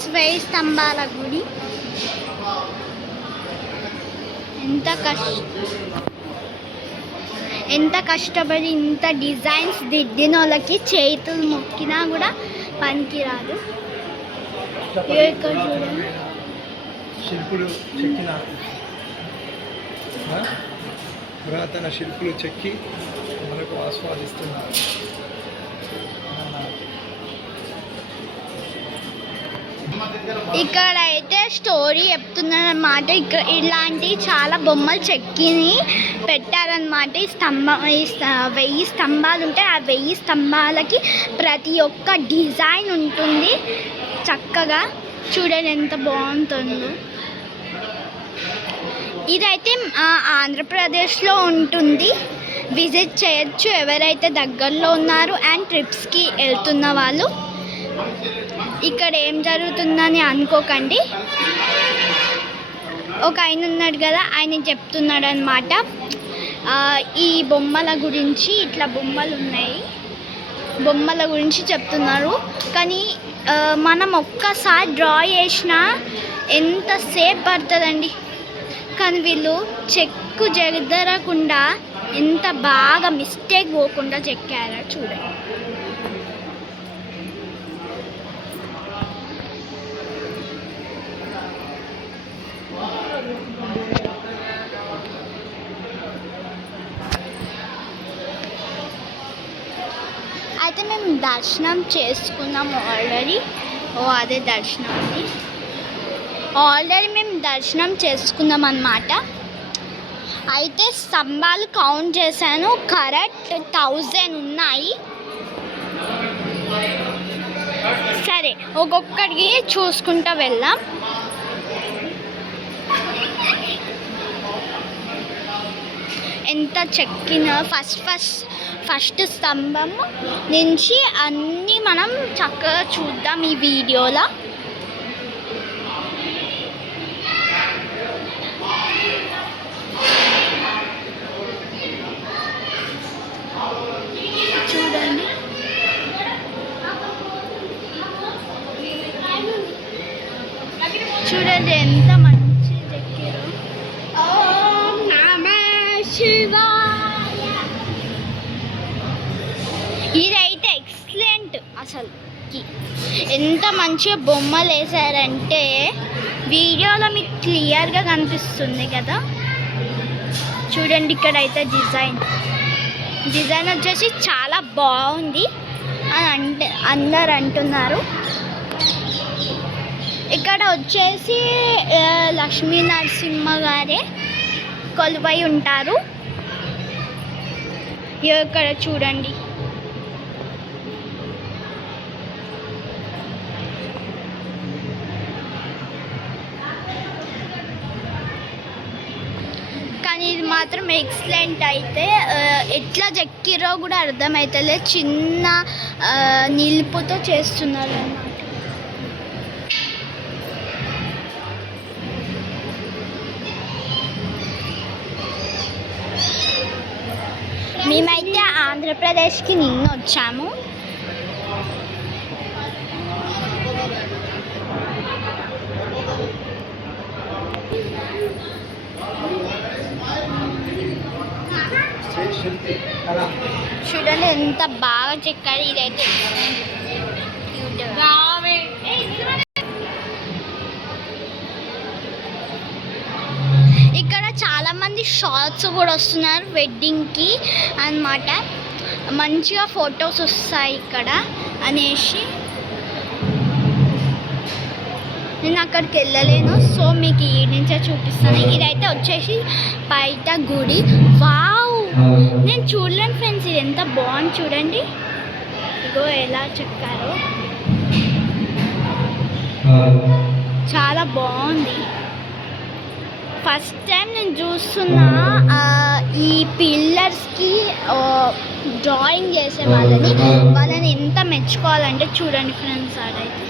Friends, 1000 స్తంభాల గుడి. ఎంత కష్టపడి ఇంత డిజైన్స్ దిద్దిన వాళ్ళకి చేతులు మొక్కినా కూడా పనికిరాదు. ఇక్కడ చూడండి, శిల్పులు చెక్కిన పురాతన శిల్పులు చెక్కి మనకు ఆస్వాదిస్తున్నారు. ఇక్కడ అయితే స్టోరీ చెప్తున్నారన్నమాట. ఇక్కడ ఇలాంటి చాలా బొమ్మలు చెక్కిని పెట్టారనమాట. ఈ 1000 స్తంభాలు ఉంటాయి. ఆ 1000 స్తంభాలకి ప్రతి ఒక్క డిజైన్ ఉంటుంది. చక్కగా చూడండి ఎంత బాగుంటుందో. ఇదైతే ఆంధ్రప్రదేశ్లో ఉంటుంది. విజిట్ చేయొచ్చు ఎవరైతే దగ్గరలో ఉన్నారు అండ్ ట్రిప్స్కి వెళ్తున్న వాళ్ళు. ఇక్కడ ఏం జరుగుతుందని అనుకోకండి. ఒక ఆయన ఉన్నాడు కదా, ఆయన చెప్తున్నాడు అనమాట ఈ బొమ్మల గురించి. ఇట్లా బొమ్మలు ఉన్నాయి, బొమ్మల గురించి చెప్తున్నారు. కానీ మనం ఒక్కసారి డ్రా చేసినా ఎంతసేపు పడుతుందండి. కానీ వీళ్ళు చెక్కు చెదరకుండా ఎంత బాగా మిస్టేక్ పోకుండా చెక్కారో చూడండి. అయితే మేము దర్శనం చేసుకున్నాము ఆల్రెడీ. అదే దర్శనం అది. ఆల్రెడీ మేము దర్శనం చేసుకున్నాం అన్నమాట. అయితే స్తంభాలు కౌంట్ చేశాను, కరెక్ట్ 1000 ఉన్నాయి. సరే, ఒక్కొక్కడికి చూసుకుంటూ వెళ్దాం. ఎంత చెక్కిన ఫస్ట్ స్తంభం నుంచి అన్నీ మనం చక్కగా చూద్దాం ఈ వీడియోలో. చూడండి, చూడండి ఎంత మంచి చెక్కారు. ఓం నమః శివాయ. ఇదైతే ఎక్సలెంట్. అసలుకి ఎంత మంచిగా బొమ్మలు వేసారంటే వీడియోలో మీకు క్లియర్గా కనిపిస్తుంది కదా. చూడండి, ఇక్కడైతే డిజైన్ వచ్చేసి చాలా బాగుంది అని అందరు అంటున్నారు. ఇక్కడ వచ్చేసి లక్ష్మీ నరసింహ గారే కొలువై ఉంటారు. ఇక్కడ చూడండి, కానీ ఇది మాత్రం ఎక్సలెంట్. అయితే ఎట్లా చెక్కిరో కూడా అర్థమవుతలే, చిన్న నిలుపుతో చేస్తున్నారు అన్నమాట. మేమైతే ఆంధ్రప్రదేశ్కి నిన్న వచ్చాము. చూడండి ఎంత బాగా చెక్కారు. ఇదైతే ఇక్కడ చాలా మంది షార్ట్స్ కూడా వస్తున్నారు వెడ్డింగ్కి అన్నమాట. మంచిగా ఫొటోస్ వస్తాయి ఇక్కడ అనేసి నేను అక్కడికి వెళ్ళలేను. సో మీకు ఈ నుంచే చూపిస్తాను. ఇదైతే వచ్చేసి బయట గుడి. వావ్, నేను చూడలేను ఫ్రెండ్స్, ఇది ఎంత బాగుంది చూడండి. ఇగో ఎలా చెక్కారో, చాలా బాగుంది. ఫస్ట్ టైం నేను చూస్తున్నా ఈ పిల్లర్స్కి డ్రాయింగ్ చేసే వాళ్ళని ఎంత మెచ్చుకోవాలంటే చూడండి ఫ్రెండ్స్. అదైతే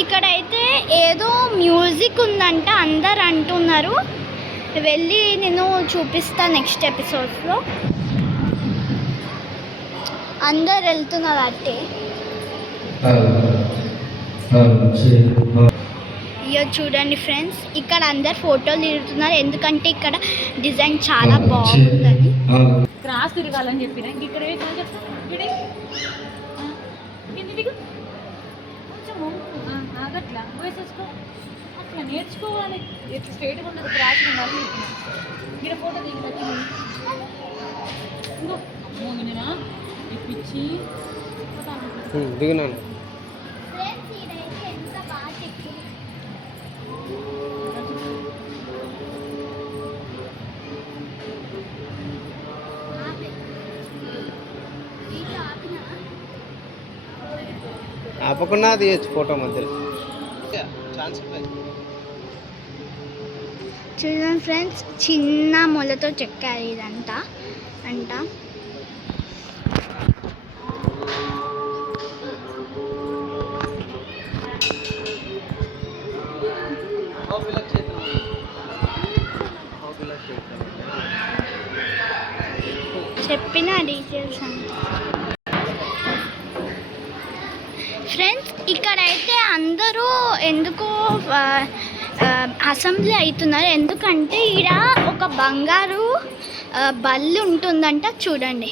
ఇక్కడైతే ఏదో మ్యూజిక్ ఉందంట అందరు అంటున్నారు. వెళ్ళి నేను చూపిస్తాను నెక్స్ట్ ఎపిసోడ్స్లో. అందరు వెళ్తున్నారు అట్టే. ఇక చూడండి ఫ్రెండ్స్, ఇక్కడ అందరు ఫోటోలు తిరుగుతున్నారు ఎందుకంటే ఇక్కడ డిజైన్ చాలా బాగుందని. క్రాస్ తిరగాలని చెప్పిన ఇక్కడ కొంచెం ఆగట్లా వేసేసుకో, అట్లా నేర్చుకోవాలి. ఎట్లా స్ట్రైట్గా ఉండదు, క్రాస్ ఉండాలి. ఇక్కడ ఫోటో దిగి ఇంకో మోగినా ఇప్పించి దిగినాను. ఆపకుండా తీయచ్చు ఫోటో మధ్యలో. ఛాన్స్ చూడండి ఫ్రెండ్స్, చిన్న మొలతో చెక్కారు ఇదంతా అంట. చెప్పిన డీటెయిల్స్ అంతా ఫ్రెండ్స్. ఇక్కడైతే అందరూ ఎందుకో అసెంబ్లీ అవుతున్నారు ఎందుకంటే ఇక్కడ ఒక బంగారు బల్లి ఉంటుందంట. చూడండి,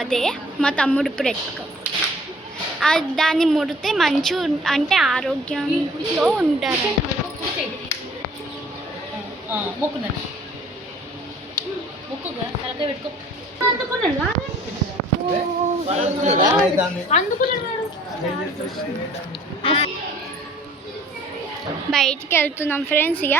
అదే మా తమ్ముడు ఇప్పుడు ఎత్తుకో, దాన్ని ముడితే మంచి అంటే ఆరోగ్యంతో ఉంటారు. మొక్కున్నాను మొక్కుగా తలకాయ పెట్టుకో. అందుకున్నాడు అందుకున్నాడు. బయటికి వెళ్తున్నాం ఫ్రెండ్స్. ఇక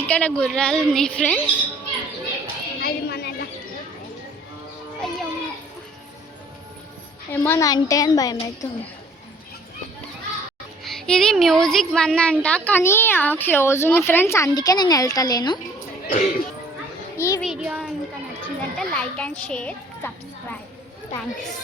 ఇక్కడ గుర్రాలు ఉన్నాయి ఫ్రెండ్స్. అది మనగా ఏమో అంటే అని భయం అవుతుంది. ఇది మ్యూజిక్ వన్ అంట, కానీ క్లోజ్ ఉంది ఫ్రెండ్స్, అందుకే నేను వెళ్తలేను. ఈ వీడియో కనుక నచ్చిందంటే like and share, subscribe. Thanks.